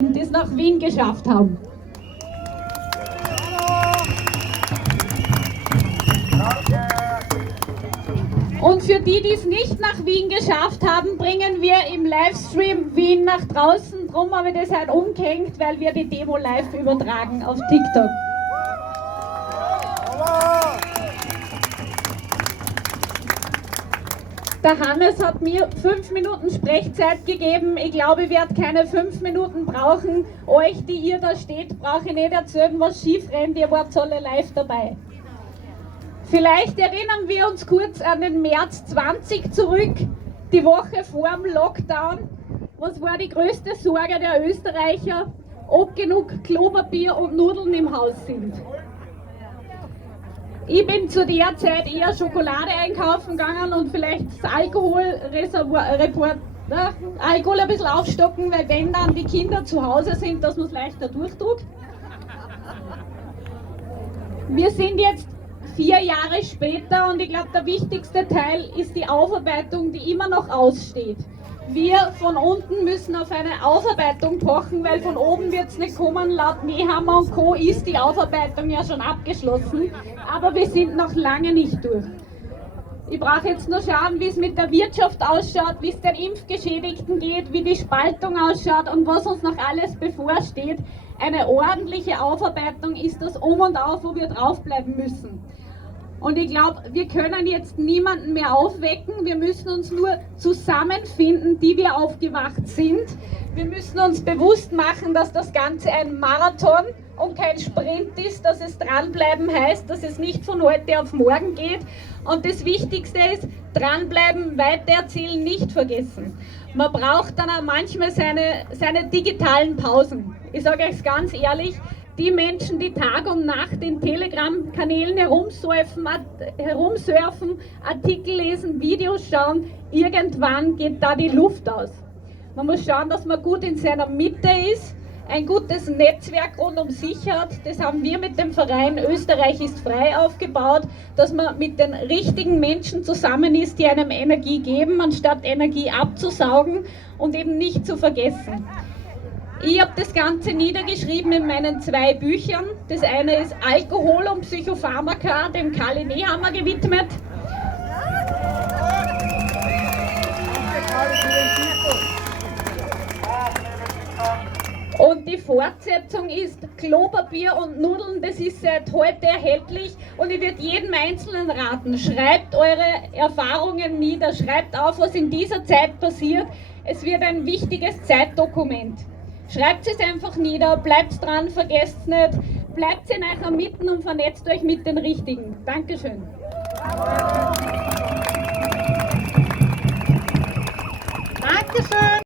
die es nach Wien geschafft haben. Und für die, die es nicht nach Wien geschafft haben, bringen wir im Livestream Wien nach draußen. Drum habe ich das halt umgehängt, weil wir die Demo live übertragen auf TikTok. Der Hannes hat mir 5 Minuten Sprechzeit gegeben. Ich glaube, ich werde keine 5 Minuten brauchen. Euch, die ihr da steht, brauche ich nicht erzählen, was schief rennt. Ihr wart alle live dabei. Vielleicht erinnern wir uns kurz an den März 20 zurück, die Woche vor dem Lockdown. Was war die größte Sorge der Österreicher? Ob genug Klopapier und Nudeln im Haus sind. Ich bin zu der Zeit eher Schokolade einkaufen gegangen und vielleicht das Alkohol ein bisschen aufstocken, weil wenn dann die Kinder zu Hause sind, dass man es leichter durchtut. Wir sind jetzt 4 Jahre später und ich glaube, der wichtigste Teil ist die Aufarbeitung, die immer noch aussteht. Wir von unten müssen auf eine Aufarbeitung pochen, weil von oben wird es nicht kommen. Laut Nehammer und Co. ist die Aufarbeitung ja schon abgeschlossen, aber wir sind noch lange nicht durch. Ich brauche jetzt nur schauen, wie es mit der Wirtschaft ausschaut, wie es den Impfgeschädigten geht, wie die Spaltung ausschaut und was uns noch alles bevorsteht. Eine ordentliche Aufarbeitung ist das Um und Auf, wo wir draufbleiben müssen. Und ich glaube, wir können jetzt niemanden mehr aufwecken. Wir müssen uns nur zusammenfinden, die wir aufgewacht sind. Wir müssen uns bewusst machen, dass das Ganze ein Marathon und kein Sprint ist, dass es dranbleiben heißt, dass es nicht von heute auf morgen geht. Und das Wichtigste ist, dranbleiben, weitererzählen, nicht vergessen. Man braucht dann auch manchmal seine digitalen Pausen. Ich sage euch ganz ehrlich, die Menschen, die Tag und Nacht in Telegram-Kanälen herumsurfen, Artikel lesen, Videos schauen, irgendwann geht da die Luft aus. Man muss schauen, dass man gut in seiner Mitte ist, ein gutes Netzwerk rund um sich hat. Das haben wir mit dem Verein Österreich ist frei aufgebaut, dass man mit den richtigen Menschen zusammen ist, die einem Energie geben, anstatt Energie abzusaugen und eben nicht zu vergessen. Ich habe das Ganze niedergeschrieben in meinen 2 Büchern. Das eine ist Alkohol und Psychopharmaka, dem Kali Nehammer gewidmet. Und die Fortsetzung ist Klopapier und Nudeln, das ist seit heute erhältlich und ich würde jedem Einzelnen raten, schreibt eure Erfahrungen nieder, schreibt auf, was in dieser Zeit passiert. Es wird ein wichtiges Zeitdokument. Schreibt es einfach nieder, bleibt dran, vergesst es nicht, bleibt in eurer Mitte und vernetzt euch mit den Richtigen. Dankeschön. Dankeschön.